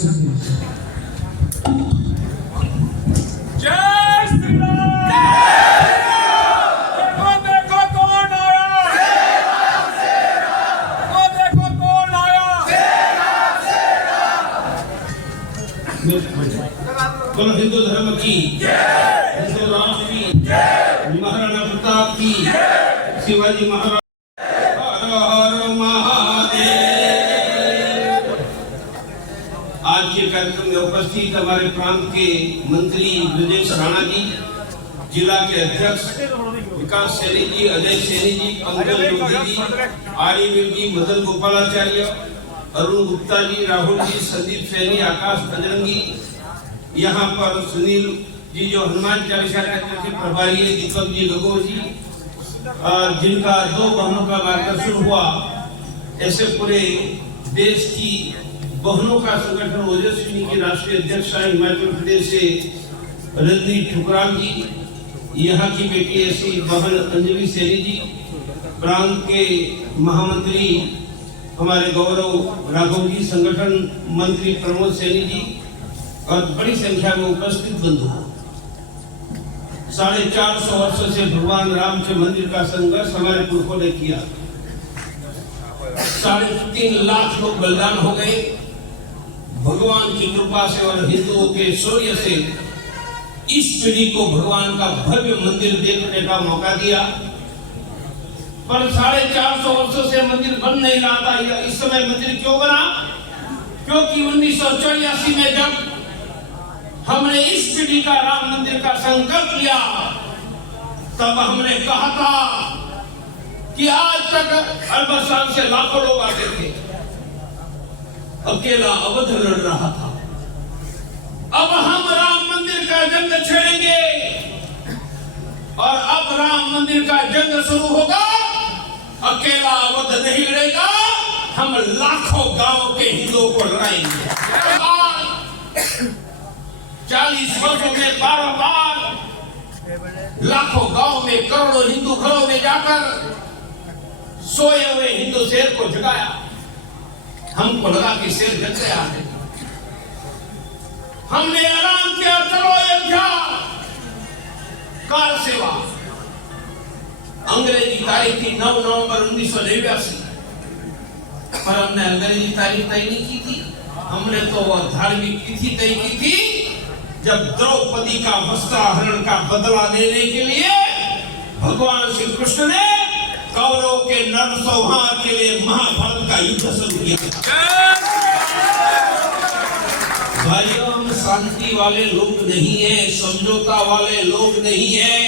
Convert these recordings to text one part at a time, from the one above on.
सके। जय श्री राम। देखो देखो कौन आया। देखो देखो कौन आया। बोलो हिंदू धर्म की जय, हिंदू राष्ट्र की जय, महाराणा प्रताप की जय, शिवाजी महाराज। हर हर महादेव। आज के कार्यक्रम में उपस्थित हमारे प्रांत के मंत्री ब्रजेश राणा जी, जिला के अध्यक्ष विकास सैनी जी, अजय सैनी जी, पंकज योगी जी, आर्यवीर जी, मदन गोपालाचार्य, अरुण गुप्ता जी, राहुल जी, संदीप सैनी, आकाश बजरंगी, यहाँ पर सुनील जी जो हनुमान चालीसा के प्रभारी है, दीपक जी, गगो जी, जिनका 2 बहनों का मार्गदर्शन हुआ। ऐसे पूरे देश की बहनों का संगठन ओजस्विनी की राष्ट्रीय अध्यक्ष हिमाचल प्रदेश से रजनी ठुकराम जी, यहाँ की बेटी ऐसी बहन अंजलि सैनी जी, प्रांत के महामंत्री हमारे गौरव राघव जी, संगठन मंत्री प्रमोद सैनी जी और बड़ी संख्या में उपस्थित बंधु। 450 वर्षों से भगवान राम के मंदिर का संघर्ष हमारे पुरखों ने किया। 3.5 लाख लोग बलिदान हो गए। भगवान की कृपा से और हिंदुओं के शौर्य से इस पीढ़ी को भगवान का भव्य मंदिर देखने का मौका दिया। पर 450 वर्षों से मंदिर बन नहीं रहा था। इस समय मंदिर क्यों बना? क्योंकि 1984 में जब हमने इस पीढ़ी का राम मंदिर का संकल्प लिया, तब हमने कहा था कि आज तक अरब साल से लाखों लोग आते थे, अकेला अवध लड़ रहा था। अब हम राम मंदिर का जंग छेड़ेंगे और अब राम मंदिर का जंग शुरू होगा। अकेला अवध नहीं लड़ेगा, हम लाखों गांव के हिंदुओं को लड़ाएंगे। 40 वर्षों में बार लाखों गांव में करोड़ों हिंदू घरों में जाकर सोए हुए हिंदू शेर को जगाया। हमको लगा कि शेर जग गया है। हमने ऐलान किया, चलो अयोध्या कार सेवा। अंग्रेजी तारीख थी 9 नवंबर 1989, पर हमने अंग्रेजी तारीख तय नहीं की थी। हमने तो वह धार्मिक तिथि तय की थी जब द्रौपदी का वस्त्राहरण का बदला लेने के लिए भगवान श्री कृष्ण ने कौरवों के नरसंहार के लिए महाभारत का युद्ध शुरू किया। भाइयों, हम शांति वाले लोग नहीं है, समझौता वाले लोग नहीं है,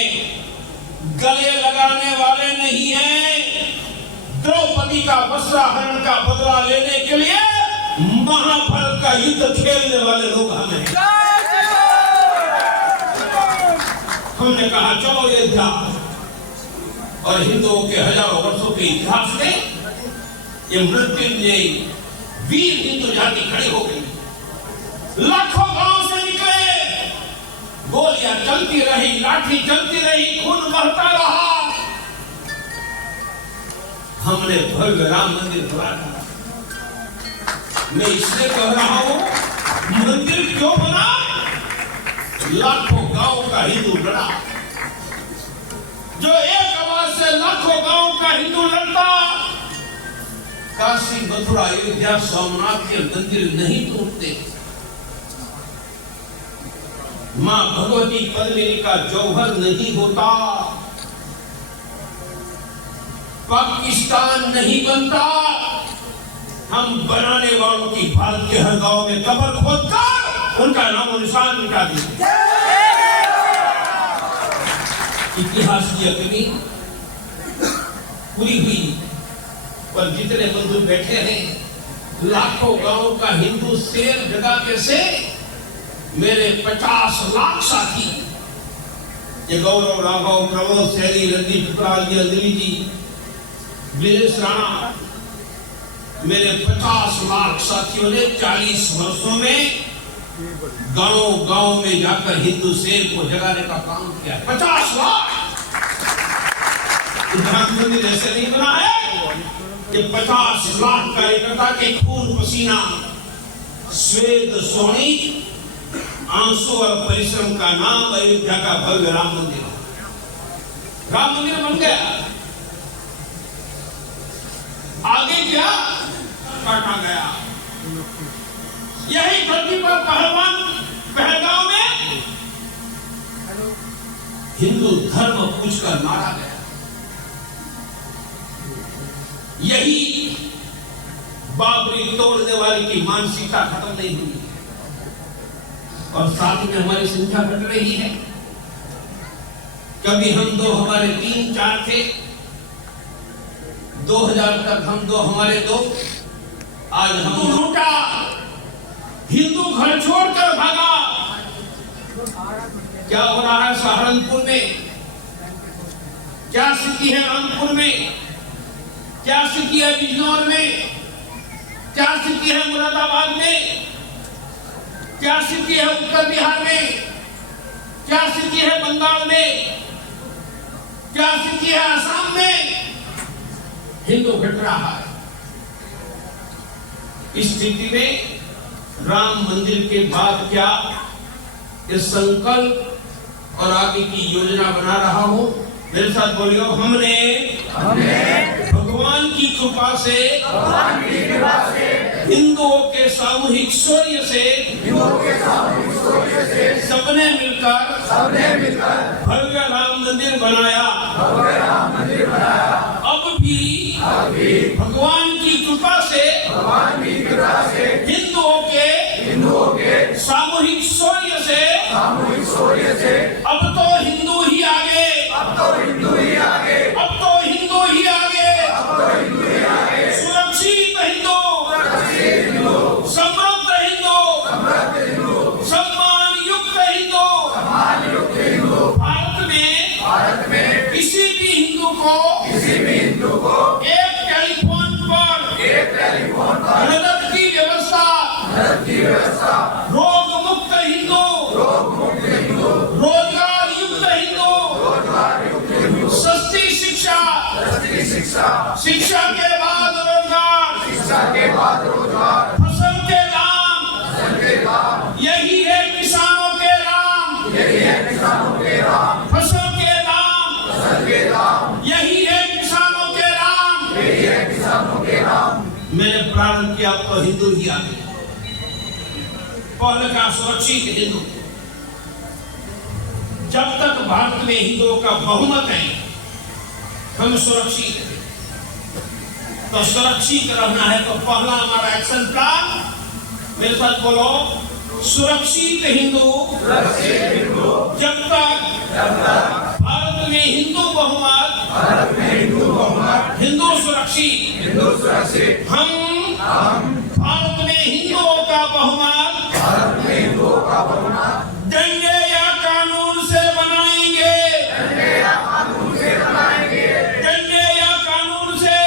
गले लगाने वाले नहीं है। द्रौपदी का वस्त्राहरण का बदला लेने के लिए महाभारत का युद्ध खेलने वाले लोग हमें। हमने कहा चलो अयोध्या, और हिंदुओं के हजारों वर्षों के इतिहास में ये मृत्युंजय वीर हिंदू जाति खड़ी हो गई। लाखों गांव से निकले, गोलियां चलती रही, लाठी चलती रही, खून बहता रहा। हमने भव्य राम मंदिर बनाया। मैं इसलिए कह रहा हूं, मंदिर क्यों बना? लाखों गांव का हिंदू लड़ा। जो एक आवाज से लाखों गांव का हिंदू लड़ता, काशी, मथुरा, अयोध्या, सोमनाथ के मंदिर नहीं टूटते। मां भगवती पद्मिनी का जौहर नहीं होता, पाकिस्तान नहीं बनता। हम बनाने वालों की भारत के हर गांव में कब्र खोदकर उनका नामो निशान मिटा दिया। इतिहास की अग्नि पूरी हुई, पर जितने बंधु बैठे हैं, लाखों गांव का हिंदू शेर जगा कैसे? मेरे 50 लाख साथी, ये गौरव राघव, प्रमोद सैनी, रजनी ठुकराम जी, अंजलि जी, ब्रजेश राणा, मेरे 50 लाख साथियों ने 40 वर्षों में गांव में जाकर हिंदू शेर को जगाने का काम किया। 50 लाख। मंदिर ऐसे नहीं बना है कि 50 लाख कार्यकर्ता के खून पसीना श्वेत सोनी आंसू और परिश्रम का नाम अयोध्या का भव्य राम मंदिर बन गया। आगे क्या काटा गया। यही धरती पर पहलगांव में हिंदू धर्म पूछकर मारा गया। यही बाबरी तोड़ने वाले की मानसिकता खत्म नहीं हुई और साथ में हमारी संख्या घट रही है। कभी हम दो हमारे 3-4 थे, 2000 तक हम दो हमारे दो, आज हम लूटा, हिंदू घर छोड़कर भागा। क्या हो रहा है सहारनपुर में, क्या स्थिति है रामपुर में, क्या स्थिति है बिजनौर में, क्या स्थिति है मुरादाबाद में, क्या स्थिति है उत्तर बिहार में, क्या स्थिति है बंगाल में, क्या स्थिति है असम में। हिंदू घट रहा है। इस स्थिति में राम मंदिर के बाद क्या इस संकल्प और आगे की योजना बना रहा हूं। मेरे साथ बोलियो, हमने भगवान की कृपा से हिंदुओं के सामूहिक शौर्य से सबने मिलकर भव्य राम मंदिर बनाया। अब भी भगवान की कृपा से हिंदुओं के सामूहिक शौर्य से अब तो हिंदू ही आगे, सुरक्षित हिंदू, समृद्ध हिंदू, सम्मान युक्त हिंदू। भारत में किसी भी हिंदू को एक टेलीफोन पर मदद की व्यवस्था, रोग मुक्त हिंदू, रोजगार युक्त हिंदू, सस्ती शिक्षा, शिक्षा के बाद रोजगार, फसल के दाम, यही है किसानों के राम, फसल के दाम, यही है किसानों के राम। मैंने प्रारंभ किया, अब तो हिंदू ही आगे, पहले का सुरक्षित हिंदू। जब तक भारत में हिंदुओं का बहुमत है, हम सुरक्षित हैं। तो सुरक्षित रहना है तो पहला हमारा एक्शन प्लान, मेरे साथ बोलो, सुरक्षित हिंदू। जब तक भारत में हिंदू बहुमत, हिंदू सुरक्षित, हम भारत में हिंदुओं का बहुमत दंगे या कानून से बनाएंगे, दंगे या कानून से।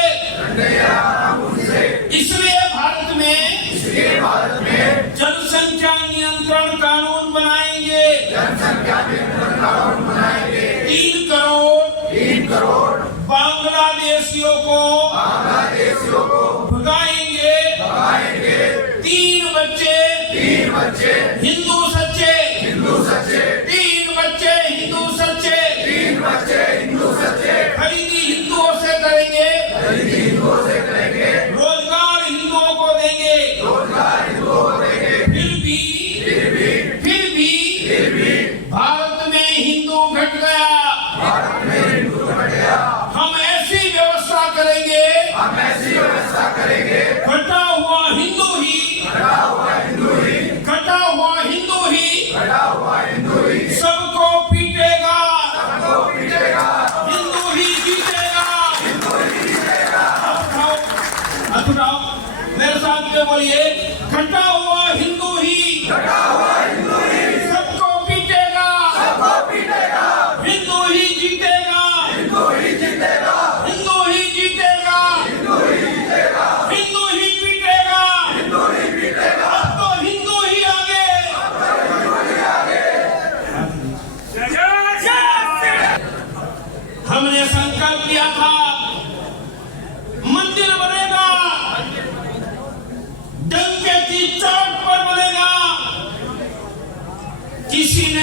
इसलिए भारत में जनसंख्या नियंत्रण कानून बनाएंगे। 3 करोड़ बांग्लादेशियों को भगाएंगे। 3 बच्चे हिंदू सच्चे, 3 बच्चे हिंदू सच्चे, खरीदी हिंदुओं से करेंगे, रोजगार हिंदुओं को देंगे। फिर भी भारत में हिंदू घट गया। हम ऐसी व्यवस्था करेंगे, घटा हुआ हिंदू ही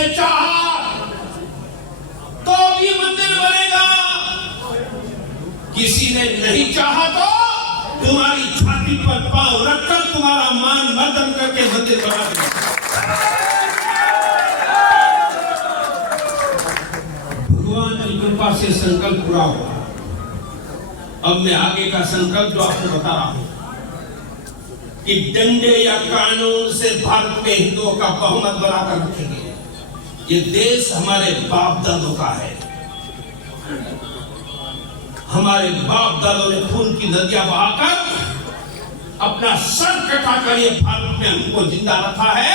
ने चाहा तो भी मंदिर बनेगा, किसी ने नहीं चाहा तो तुम्हारी छाती पर पांव रखकर तुम्हारा मान मर्दन करके मंदिर बना देगा। भगवान की कृपा से संकल्प पूरा हुआ। अब मैं आगे का संकल्प जो आपको बता रहा हूं कि डंडे या कानून से भारत में हिंदुओं का बहुमत बनाकर रखेंगे। ये देश हमारे बाप दादों का है। हमारे बाप दादों ने खून की नदियां बहाकर अपना सर कटाकर ये भारत में हमको जिंदा रखा है।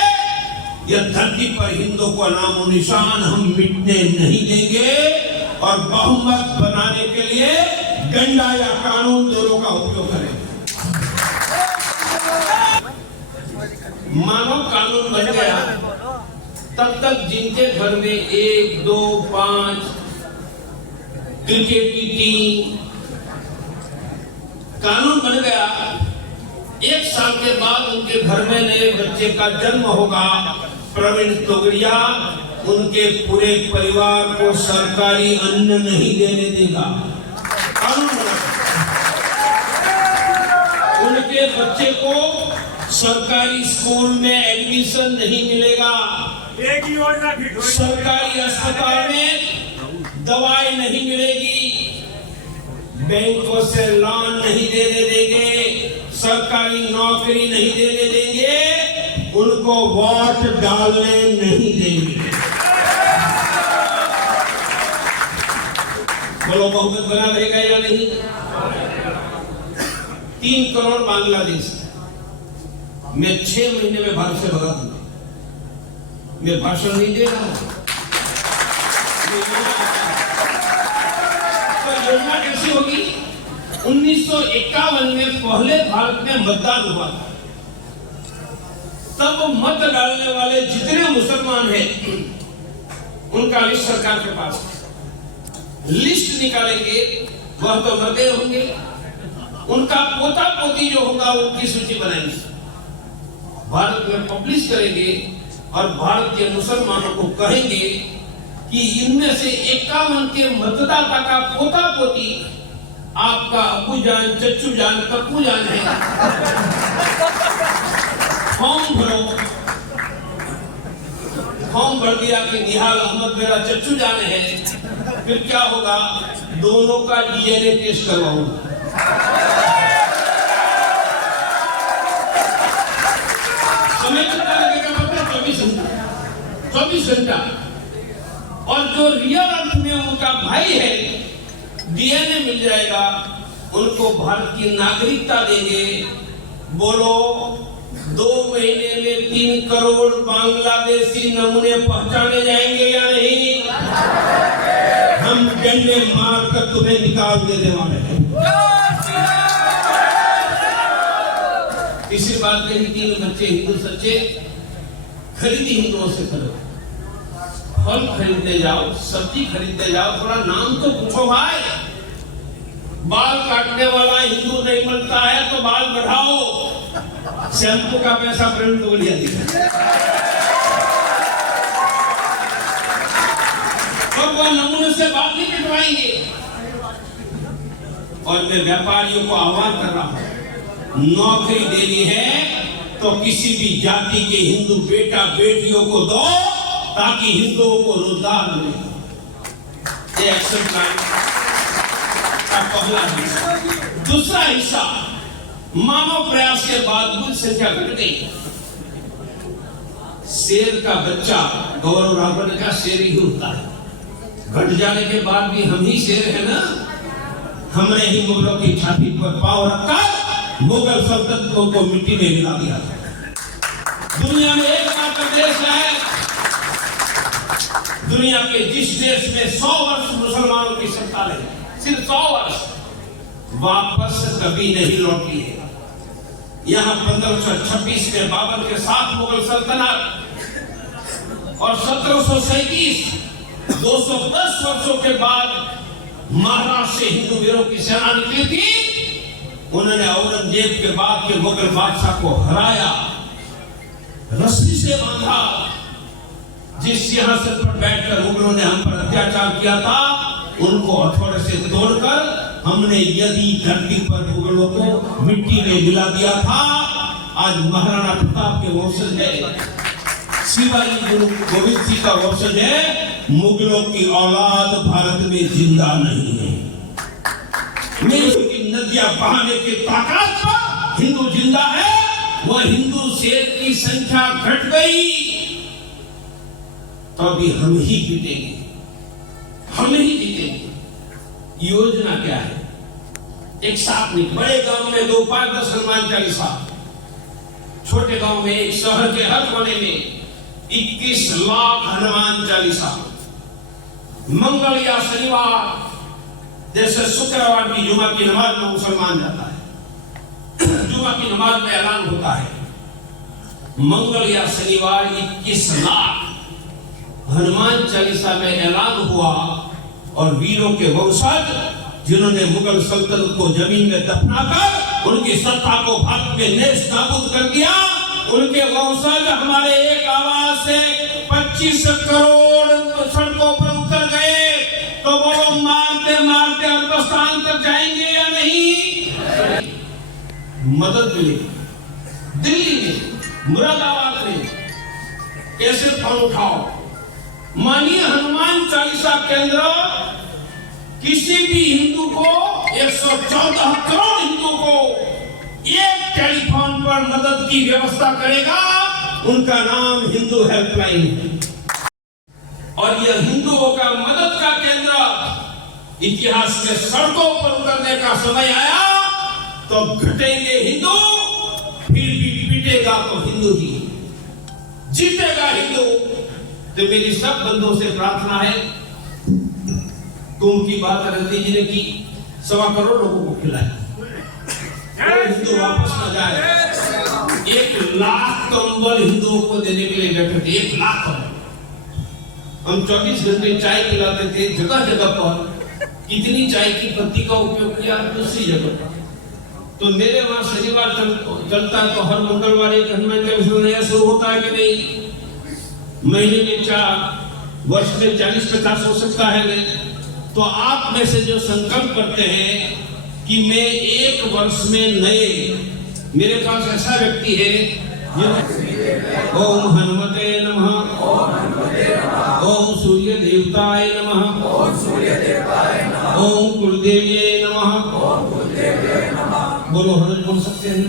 यह धरती पर हिंदुओं को नामो निशान हम मिटने नहीं देंगे और बहुमत बनाने के लिए डंडा या कानून दोनों का उपयोग करेंगे। मानो कानून बन गया, तब तक जिनके घर में 1, 2, 5 क्रिकेट की टीम, कानून बन गया, 1 साल के बाद उनके घर में नए बच्चे का जन्म होगा, प्रवीण तोगड़िया उनके पूरे परिवार को सरकारी अन्न नहीं देने देगा। कानून बना, उनके बच्चे को सरकारी स्कूल में एडमिशन नहीं मिलेगा, एक ही योजना फिट हुई, सरकारी अस्पताल में दवाई नहीं मिलेगी, बैंकों से लोन नहीं देने देंगे, सरकारी नौकरी नहीं देने देंगे, उनको वोट डालने नहीं देंगे। बोलो बहुमत बना रहेगा या नहीं? 3 करोड़ बांग्लादेश, मैं 6 महीने में भारत से भगा दूंगा। मैं भाषण नहीं दे रहा हूं। तो योजना कैसी होगी? 1951 में पहले भारत में मतदान हुआ, तब मत डालने वाले जितने मुसलमान हैं उनका लिस्ट सरकार के पास, लिस्ट निकालेंगे, वह तो मरते होंगे, उनका पोता पोती जो होगा उनकी सूची बनाएंगे, भारत में पब्लिश करेंगे और भारत के मुसलमानों को कहेंगे कि इनमें से 51 के मतदाता का पोता पोती आपका अबू जान, चच्चू जान, कप्पू जान है। फॉर्म भरो, फॉर्म भर दिया कि निहाल अहमद मेरा चच्चू जान है, फिर क्या होगा? दोनों का डीएनए टेस्ट करवाऊंगा। समय कितना लगेगा? मतलब 24 घंटा। और जो रियल अर्थ में उनका भाई है, डीएनए मिल जाएगा, उनको भारत की नागरिकता देंगे। बोलो 2 महीने में 3 करोड़ बांग्लादेशी नमूने पहुंचाने जाएंगे या नहीं? हम डंडे मारकर तुम्हें निकाल देने वाले हैं। इसी बात के 3 बच्चे हिंदू सच्चे खरीदी हिंदुओं से करो, फल खरीदने जाओ, सब्जी खरीदने जाओ, थोड़ा नाम तो पूछो भाई। बाल काटने वाला हिंदू नहीं बनता है तो बाल बढ़ाओ, शैम्पू का पैसा प्रिंट हो लिया और वह नमूने से बात नहीं कटवाएंगे। और मैं व्यापारियों को आह्वान कर रहा हूं, नौकरी देनी है तो किसी भी जाति के हिंदू बेटा बेटियों को दो ताकि हिंदुओं को रोजगार मिले। ये एक्शन प्लान का पहला हिस्सा। दूसरा हिस्सा, मानव प्रयास के बाद संख्या घट गई। शेर का बच्चा, गौरव रावण का शेर ही होता है, घट जाने के बाद भी हम ही शेर है ना। हमने ही मुगलों की छाती पर पांव रखकर मुगल सल्तनत को मिट्टी में मिला दिया। दुनिया में एकमात्र देश है, दुनिया के जिस देश में 100 वर्ष मुसलमानों की सत्ता रही, सिर्फ 100 वर्ष, वापस कभी नहीं लौटी है। यहाँ 1526 में बाबर के साथ मुगल सल्तनत और 1737 210 वर्षों के बाद महाराष्ट्र से हिंदू वीरों की सेना निकली थी। उन्होंने औरंगजेब के बाद के मुगल बादशाह को हराया, रस्सी से बांधा जिस सिंहासन पर बैठकर मुगलों ने हम पर अत्याचार किया था, उनको हथौड़े से तोड़कर हमने यदि धरती पर मुगलों को मिट्टी में मिला दिया था। आज महाराणा प्रताप के वंशज है, शिवाजी गुरु गोविंद सिंह का वंशज है, मुगलों की औलाद भारत में जिंदा नहीं है। नील की नदियां बहाने की ताकत पर हिंदू जिंदा है। वह हिंदू शेर की संख्या घट गई तो अभी हम ही जीतेंगे, हम ही जीतेंगे। योजना क्या है? एक साथ नहीं, बड़े गांव में 2 5 10 हनुमान चालीसा, छोटे गांव में एक शहर के हर कोने में 21 लाख हनुमान चालीसा। मंगल या शनिवार जैसे शुक्रवार की जुमा की नमाज में मुसलमान जाता है, जुमा की नमाज में ऐलान होता है। मंगल या शनिवार 21 लाख हनुमान चालीसा में ऐलान हुआ और वीरों के वंशज जिन्होंने मुगल सल्तनत को जमीन में दफनाकर उनकी सत्ता को भारत में नेस्त नाबूद कर दिया, उनके वंशज हमारे एक आवाज से 25 करोड़ सड़कों पर उतर गए, तो वो मारते मारते अफगानिस्तान तक जाएंगे या नहीं? मदद मिलेगी। दिल्ली में, मुरादाबाद में कैसे फोन उठाओ, मानिए हनुमान चालीसा केंद्र किसी भी हिंदू को 114 करोड़ हिंदू को एक टेलीफोन पर मदद की व्यवस्था करेगा, उनका नाम हिंदू हेल्पलाइन है। और यह हिंदुओं का मदद का केंद्र इतिहास में सड़कों पर उतरने का समय आया तो घटेंगे हिंदू, फिर भी पीटेगा तो हिंदू ही, जीतेगा हिंदू। तो मेरी सब बंधुओं से प्रार्थना है, कुंभ की बात रणजीत जी ने की, 1.25 करोड़ लोगों को खिलाया, हिंदू वापस न जाए। 1 लाख कंबल हिंदुओं को देने के लिए बैठे थे, 1 लाख कंबल। हम 24 घंटे चाय पिलाते थे जगह जगह पर। कितनी चाय की पत्ती का उपयोग किया दूसरी जगह पर। तो मेरे वहां शनिवार चलता है तो हर मंगलवार एक हनुमान चालीसा नया शुरू होता है कि नहीं? महीने में 4, वर्ष में 40-50 हो सकता है। तो आप में से जो संकल्प करते हैं कि मैं 1 वर्ष में नए, मेरे पास ऐसा व्यक्ति है ओम हनुमते नमः, ओम सूर्य देवताय नमः, ओम कुलदेव्ये नमः, बोलो हनुमान बोल सकते हैं?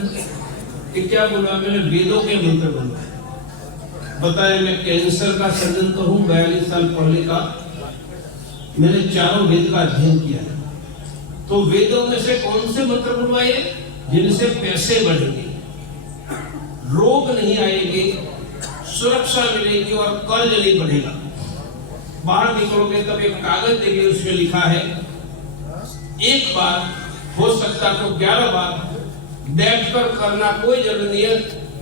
कि क्या बोला? मैंने वेदों के मंत्र बोला। बताया मैं कैंसर का सर्जन तो हूँ, 42 साल पहले का मैंने 4 वेद का अध्ययन किया है। तो वेदों में से कौन से मंत्र बुलवाए जिनसे पैसे बढ़ेंगे, रोग नहीं आएंगे, सुरक्षा मिलेगी और कर्ज नहीं बढ़ेगा। बाहर निकलोगे तब एक कागज देंगे, उसमें लिखा है 1 बार, हो सकता तो 11 बार बैठकर करना, कोई जरूरी नहीं है,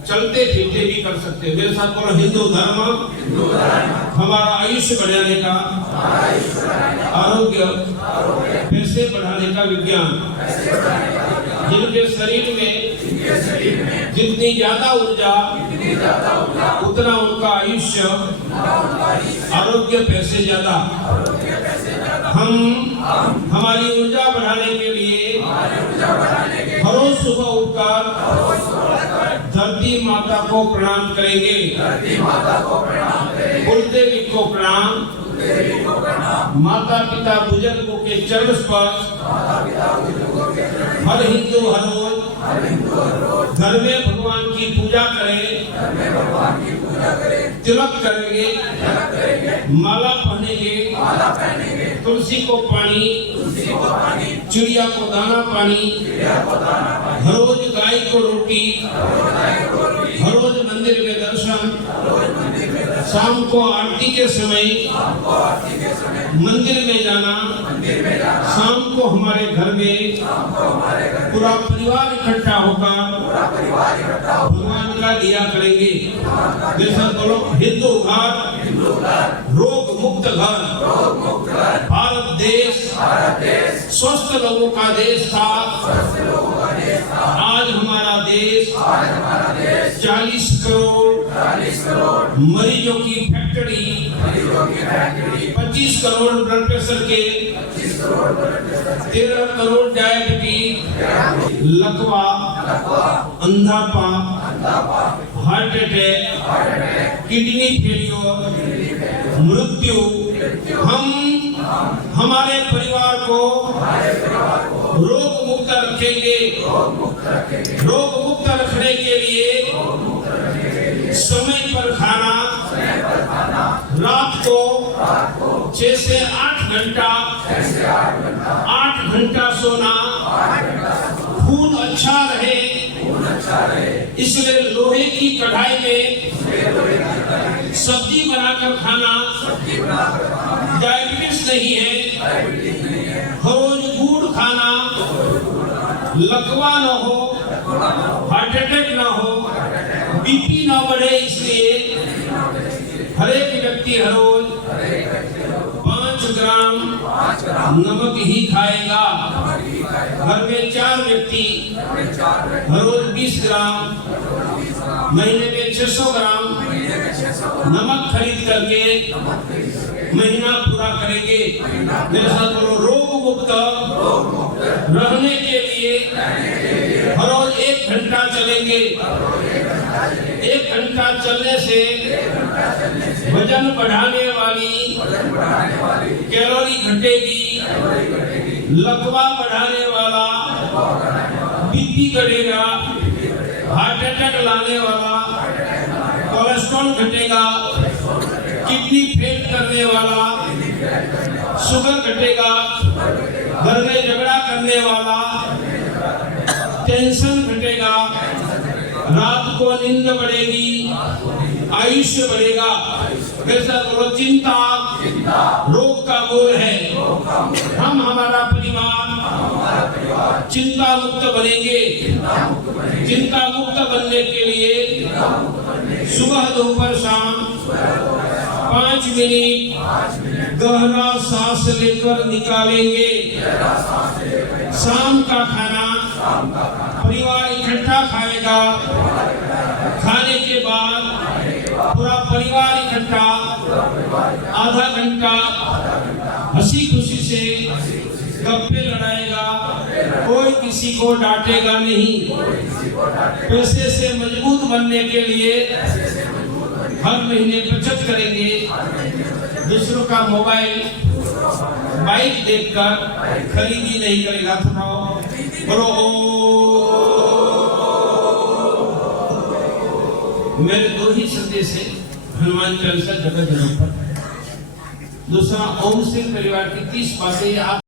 चलते फिरते भी कर सकते हैं। मेरे साथ बोलो हिंदू धर्म हमारा आयुष्य बढ़ाने का, आरोग्य, पैसे बढ़ाने का विज्ञान। जिनके शरीर में जितनी ज्यादा ऊर्जा उतना उनका आयुष्य, आरोग्य पैसे ज्यादा। हम हमारी ऊर्जा बढ़ाने के लिए हर रोज सुबह उठकर धरती माता को प्रणाम करेंगे, कुलदेवी को प्रणाम, माता पिता बुजुर्गों के चरण स्पर्श। हर हिंदू हर रोज घर में भगवान की पूजा करें, तिलक करेंगे, माला पहनेंगे, तुलसी को पानी, चिड़िया को दाना पानी, हर रोज गाय को रोटी, हर रोज मंदिर में दर्शन, शाम को आरती के समय मंदिर में जाना, शाम को हमारे घर में पूरा परिवार इकट्ठा होकर भगवान का दाखिला दिया करेंगे। मेरे साथ बोलो, हिंदू घर रोग मुक्त घर, भारत देश स्वस्थ लोगों का देश था। आज हमारा देश 40 करोड़ मरीजों की फैक्ट्री, 25 करोड़ ब्लड प्रेशर के, 13 करोड़ डायबिटीज, लकवा, अंधापा, हार्ट अटैक, किडनी फेलियर, मृत्यु। हम हमारे परिवार को रोग मुक्त रखेंगे। रोग मुक्त रखने के लिए समय पर खाना, रात को 6 से 8 घंटा, 8 घंटा सोना, खून अच्छा रहे, इसलिए लोहे की कढ़ाई में सब्जी बनाकर खाना। डायबिटीज नहीं है, हर रोज गुड़ खाना, लकवा न हो, हार्ट अटैक न हो, बीपी न बढ़े, इसलिए हर एक व्यक्ति हर रोज 5 ग्राम नमक ही खाएगा। घर में 4 व्यक्ति हर रोज 20 ग्राम, महीने में 600 ग्राम नमक खरीद करके महीना पूरा करेंगे। मेरे साथ बोलो, रोग मुक्त रहने के लिए हर रोज 1 घंटा चलेंगे। 1 घंटा चलने से वजन बढ़ाने वाली कैलोरी घटेगी, लकवा बढ़ाने वाला बीपी घटेगा, हार्ट अटैक लाने वाला कोलेस्ट्रॉल घटेगा, किडनी फेल करने वाला शुगर घटेगा, घर में झगड़ा करने वाला टेंशन घटेगा, रात को नींद बढ़ेगी, आयुष्य बढ़ेगा। मेरे साथ बोलो, चिंता रोग का मूल है। हम हमारा परिवार चिंता मुक्त बनेंगे। चिंता मुक्त बनने के लिए सुबह दोपहर शाम 5 मिनट गहरा सांस लेकर निकालेंगे। शाम का खाना परिवार इकट्ठा खाएगा। खाने के बाद पूरा परिवार इकट्ठा आधा घंटा हंसी खुशी से गप्पे लड़ाएगा। कोई किसी को डांटेगा नहीं। पैसे से मजबूत बनने के लिए हर महीने बचत करेंगे। दूसरों का मोबाइल, बाइक देखकर खरीदी नहीं करेगा। बोलो, मेरे 2 ही संदेश है हनुमान चालीसा जगह जगह पर। दूसरा, ओम सिंह परिवार की 30 बातें आप